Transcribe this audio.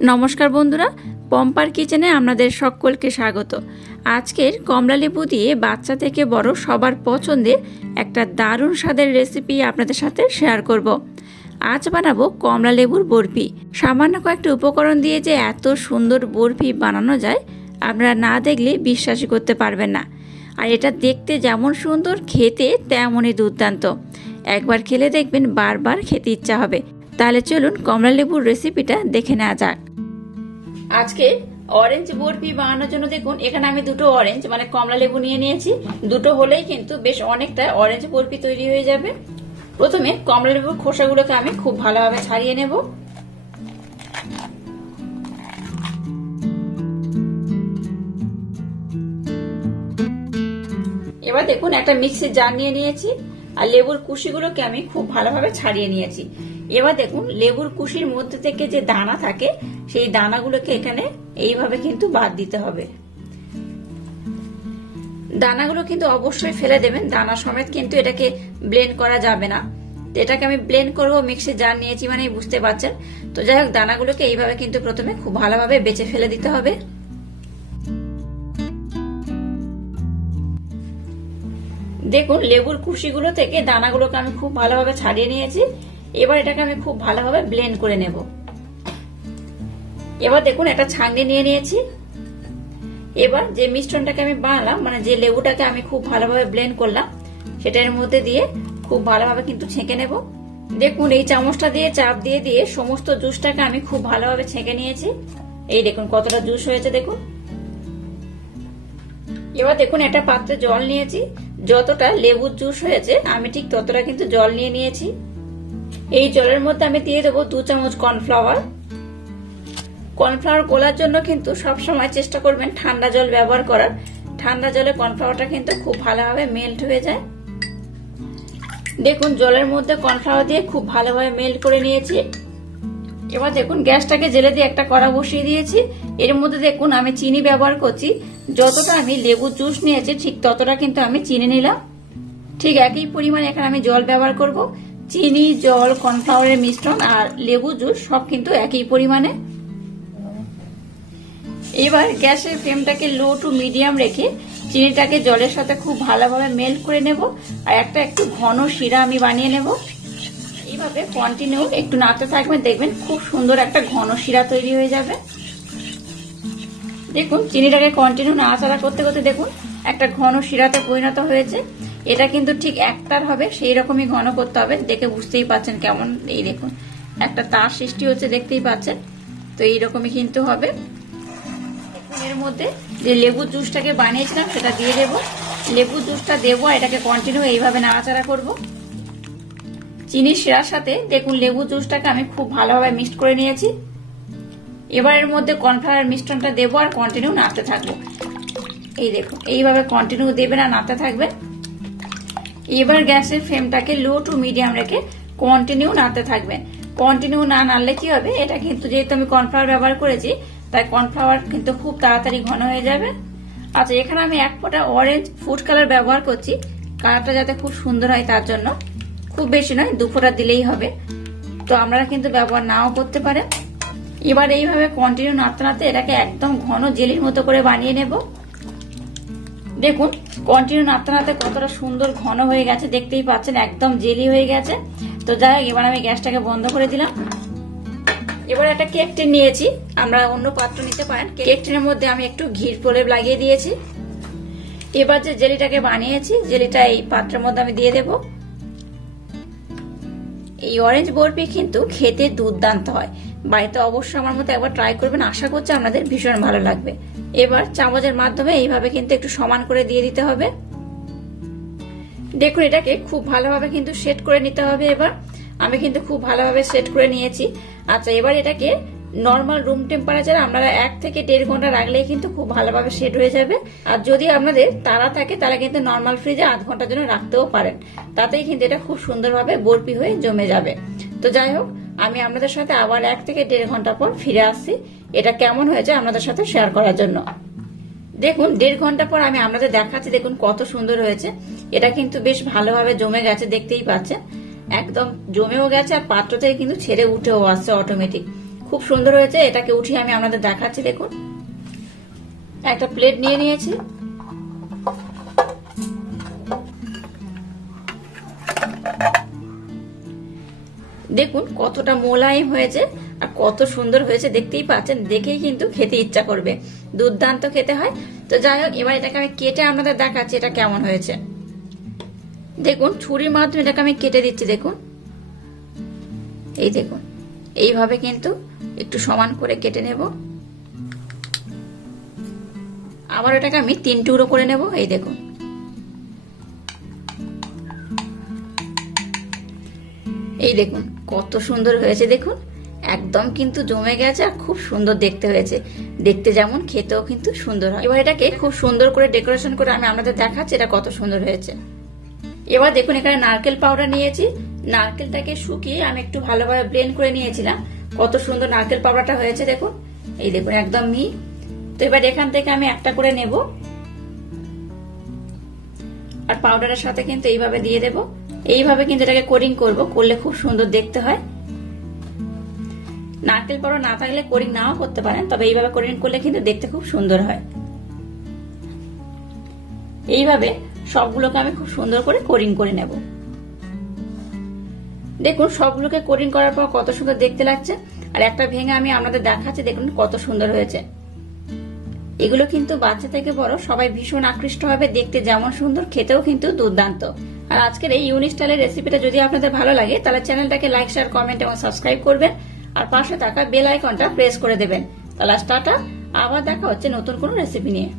নমস্কার বন্ধুরা, পম্পার কিচেনে আপনাদের সকলকে স্বাগত। আজকের কমলা লেবু দিয়ে বাচ্চা থেকে বড় সবার পছন্দের একটা দারুণ স্বাদের রেসিপি আপনাদের সাথে শেয়ার করব। আজ বানাবো কমলা লেবুর বরফি। সামান্য কয়েকটা উপকরণ দিয়ে যে এত সুন্দর বরফি বানানো যায় আপনারা না দেখলে বিশ্বাসই করতে পারবেন না। আর এটা দেখতে যেমন সুন্দর, খেতে তেমনই দুর্দান্ত। একবার খেলে দেখবেন বারবার খেতে ইচ্ছা হবে। তাহলে চলুন কমলা লেবুর রেসিপিটা দেখে নেওয়া যাক। আজকে অরেঞ্জ বরফি বানানোর জন্য দেখুন এখানে আমি দুটো অরেঞ্জ মানে কমলা লেবু নিয়ে নিয়েছি। দুটো হলেই কিন্তু বেশ অনেকটা অরেঞ্জ বরফি তৈরি হয়ে যাবে। প্রথমে কমলা লেবুর খোসাগুলোকে আমি খুব ভালোভাবে ছাড়িয়ে নেব। এবার দেখুন একটা মিক্সির জার নিয়ে নিয়েছি আর লেবুর কুশিগুলোকে আমি খুব ভালোভাবে ছাড়িয়ে নিয়েছি। এবার দেখুন লেবুর কুশির মধ্যে থেকে যে দানা থাকে সেই দানাগুলোকে এখানে এইভাবে কিন্তু বাদ দিতে হবে। দানাগুলো কিন্তু অবশ্যই ফেলে দেবেন, দানা সমেত কিন্তু এটাকে ব্লেন্ড করা যাবে না। এটাকে আমি ব্লেন্ড করব, মিক্সির জার নিয়েছি মানে বুঝতে পারছেন। তো যাই হোক, দানাগুলোকে এইভাবে কিন্তু প্রথমে খুব ভালোভাবে বেছে ফেলে দিতে হবে। দেখুন লেবুর কুশিগুলো থেকে দানাগুলোকে আমি খুব ভালোভাবে ছাড়িয়ে নিয়েছি। এবার এটাকে আমি খুব ভালোভাবে ব্লেন্ড করে নেব। এবার দেখুন একটা ছাঁকনি নিয়ে নিয়েছি। এবার যে মিশ্রণটাকে আমি বানালাম মানে যে লেবুটাকে আমি খুব ভালোভাবে ব্লেন্ড করলাম সেটার মধ্যে দিয়ে খুব ভালোভাবে কিন্তু ছেঁকে নেব। দেখুন এই চামচটা দিয়ে চাপ দিয়ে দিয়ে সমস্ত জুসটাকে আমি খুব ভালোভাবে ছেঁকে নিয়েছি। এই দেখুন কতটা জুস হয়েছে দেখুন। এবার দেখুন একটা পাত্রে জল নিয়েছি, যতটা লেবুর জুস হয়েছে আমি ঠিক ততটা কিন্তু জল নিয়ে নিয়েছি। এই জলের মধ্যে আমি দিয়ে দেবো 2 চামচ কর্নফ্লাওয়ার। কর্নফ্লাওয়ার গোলার জন্য কিন্তু সবসময় চেষ্টা করবেন ঠান্ডা জল ব্যবহার করার। ঠান্ডা জলে কর্নফ্লাওয়ারটা কিন্তু খুব ভালোভাবে মেল্ট হয়ে যায়। দেখুন জলের মধ্যে কর্নফ্লাওয়ার দিয়ে খুব ভালোভাবে মেল্ট করে নিয়েছি। এবার দেখুন গ্যাসটাকে জেলে দিয়ে একটা কড়া বসিয়ে দিয়েছি। এর মধ্যে দেখুন আমি চিনি ব্যবহার করছি। যতটা আমি লেবুর জুস নিয়েছি ঠিক ততটা কিন্তু আমি চিনি নিলাম। ঠিক একই পরিমাণে এখানে আমি জল ব্যবহার করব। চিনি, জল, কর্নফ্লাওয়ারের মিশ্রণ আর লেবু জুস সব কিন্তু একই পরিমাণে। এবার গ্যাসের ফ্লেমটাকে লো টু মিডিয়াম রেখে চিনিটাকে জলের সাথে খুব ভালোভাবে মেল্ট করে নেব আর একটা একটু ঘন শিরা আমি বানিয়ে নেব। এইভাবে কন্টিনিউ একটু নাড়তে থাকবেন, দেখবেন খুব সুন্দর একটা ঘন শিরা তৈরি হয়ে যাবে। দেখুন চিনিটাকে কন্টিনিউ নাড়াচাড়া করতে করতে দেখুন একটা ঘন শিরাতে পরিণত হয়েছে। এটা কিন্তু ঠিক একটার হবে সেই রকমই ঘন করতে হবে। দেখে বুঝতেই পাচ্ছেন কেমন, এই দেখুন একটা তার সৃষ্টি হচ্ছে দেখতেই পাচ্ছেন। তো এইরকমই কিন্তু হবে। এর মধ্যে যে লেবু জুসটাকে বানিয়েছিলাম সেটা দিয়ে দেব। লেবু জুসটা দেবো, এটাকে কন্টিনিউ এইভাবে নাড়াচাড়া করব। চিনির শিরার সাথে দেখুন লেবু জুসটাকে আমি খুব ভালোভাবে মিক্সড করে নিয়েছি। এবার এর মধ্যে কর্নফ্লাওয়ার মিশ্রণটা দেবো আর কন্টিনিউ নাড়তে থাকবো। এই দেখুন এইভাবে কন্টিনিউ দেবেন আর নাড়তে থাকবেন। এবার গ্যাসের ফ্লেমটাকে লো টু মিডিয়াম রেখে কন্টিনিউ নাড়তে থাকবেন। কন্টিনিউ না নাড়লে কি হবে, এটা কিন্তু যেহেতু আমি কর্নফ্লাওয়ার ব্যবহার করেছি তাই কর্নফ্লাওয়ার কিন্তু খুব তাড়াতাড়ি ঘন হয়ে যাবে। আচ্ছা, এখানে আমি 1 ফোঁটা অরেঞ্জ ফুড কালার ব্যবহার করছি, কালারটা যাতে খুব সুন্দর হয় তার জন্য। খুব বেশি নয়, 2 ফোঁটা দিলেই হবে। তো আপনারা কিন্তু ব্যবহার নাও করতে পারেন। এবার এইভাবে কন্টিনিউ নাড়তে নাড়তে এটাকে একদম ঘন জেলির মতো করে বানিয়ে নেব। দেখুন কন্টিনিউ নাড়তে নাড়তে কতটা সুন্দর ঘন হয়ে গেছে দেখতেই পাচ্ছেন, একদম জেলি হয়ে গেছে। তো যাই হোক, এবার আমি গ্যাসটাকে বন্ধ করে দিলাম। এবার একটা কেক টিন নিয়েছি, আমরা অন্য পাত্র নিতে পারেন। কেক টিনের মধ্যে আমি একটু ঘির প্রলেপ লাগিয়ে দিয়েছি। এবার যে জেলিটাকে বানিয়েছি জেলিটা এই পাত্রের মধ্যে আমি দিয়ে দেব। এই অরেঞ্জ বরফি কিন্তু খেতে দুর্দান্ত হয়। বাড়িতে অবশ্যই আমার মতো একবার ট্রাই করবেন, আশা করছি আপনাদের ভীষণ ভালো লাগবে। এবার চামচের মাধ্যমে এইভাবে কিন্তু একটু সমান করে দিয়ে দিতে হবে। দেখুন এটাকে খুব ভালোভাবে কিন্তু সেট করে নিতে হবে। এবার আমি কিন্তু খুব ভালোভাবে সেট করে নিয়েছি। আচ্ছা, এবার এটাকে নর্মাল রুম টেম্পারেচারে আপনারা 1 থেকে 1.5 ঘন্টা রাখলেই কিন্তু খুব ভালোভাবে সেট হয়ে যাবে। আর যদি আপনাদের তাড়া থাকে তাহলে কিন্তু নর্মাল ফ্রিজে 1/2 ঘন্টার জন্য রাখতেও পারেন, তাতেই কিন্তু এটা খুব সুন্দরভাবে বরফি হয়ে জমে যাবে। তো যাই হোক, আমি আপনাদের সাথে আবার 1 থেকে 1.5 ঘন্টা পর ফিরে আসছি এটা কেমন হয়েছে আপনাদের সাথে শেয়ার করার জন্য। দেখুন 1.5 ঘন্টা পর আমি আপনাদের দেখাচ্ছি, দেখুন কত সুন্দর হয়েছে। এটা কিন্তু বেশ ভালোভাবে জমে গেছে দেখতেই পাচ্ছেন, একদম জমেও গেছে আর পাত্র থেকে কিন্তু ছেড়ে উঠেও আসছে অটোমেটিক। খুব সুন্দর হয়েছে। এটাকে উঠিয়ে আমি আপনাদের দেখাচ্ছি। দেখুন একটা প্লেট নিয়ে নিয়েছি। দেখুন কতটা মোলায়েম হয়েছে আর কত সুন্দর হয়েছে, দেখতেই পাচ্ছেন। দেখেই কিন্তু খেতে ইচ্ছা করবে, দুর্দান্ত খেতে হয়। তো যাই হোক, এবার এটাকে আমি কেটে আপনাদের দেখাচ্ছি এটা কেমন হয়েছে। দেখুন ছুরির মাধ্যমে এটাকে আমি কেটে দিচ্ছি। দেখুন এই দেখুন, এইভাবে কিন্তু একটু সমান করে কেটে নেব। আবার এটাকে আমি 3 টুকরো করে নেব। এই দেখুন, এই দেখুন কত সুন্দর হয়েছে। দেখুন একদম কিন্তু জমে গেছে আর খুব সুন্দর দেখতে হয়েছে। দেখতে যেমন, খেতেও কিন্তু সুন্দর হয়। এবার এটাকে খুব সুন্দর করে ডেকোরেশন করে আমি আপনাদের দেখাচ্ছি এটা কত সুন্দর হয়েছে। এবার দেখুন এখানে নারকেল পাউডার নিয়েছি। নারকেলটাকে শুকিয়ে আমি একটু ভালোভাবে ব্লেন্ড করে নিয়েছিলাম। কত সুন্দর নারকেল পাউডারটা হয়েছে। দেখুন এই দেখুন একদম মিহি। তো এবার এখান থেকে আমি একটা করে নেব আর পাউডারের সাথে কিন্তু এইভাবে দিয়ে দেব। এইভাবে কিন্তু এটাকে কোটিং করব, করলে খুব সুন্দর দেখতে হয়। নারকেল পাউডার না থাকলে কোটিং নাও করতে পারেন, তবে এইভাবে কোটিং করলে কিন্তু দেখতে খুব সুন্দর হয়। এইভাবে সবগুলোকে আমি খুব সুন্দর করে কোটিং করে নেব। দেখুন সবগুলোকে কোটিং করার পর কত সুন্দর দেখতে লাগছে। আর একটা ভেঙে আমি আপনাদের দেখাচ্ছি। দেখুন কত সুন্দর হয়েছে। এগুলো কিন্তু বাচ্চা থেকে বড় সবাই ভীষণ আকৃষ্ট হবে, দেখতে যেমন সুন্দর, খেতেও কিন্তু দুর্দান্ত। আর আজকের এই ইউনিক স্টাইলের রেসিপিটা যদি আপনাদের ভালো লাগে তাহলে চ্যানেলটাকে লাইক, শেয়ার, কমেন্ট এবং সাবস্ক্রাইব করবেন আর পাশে থাকা বেল আইকনটা প্রেস করে দেবেন। তাহলে টাটা, আবার দেখা হচ্ছে নতুন কোনো রেসিপি নিয়ে।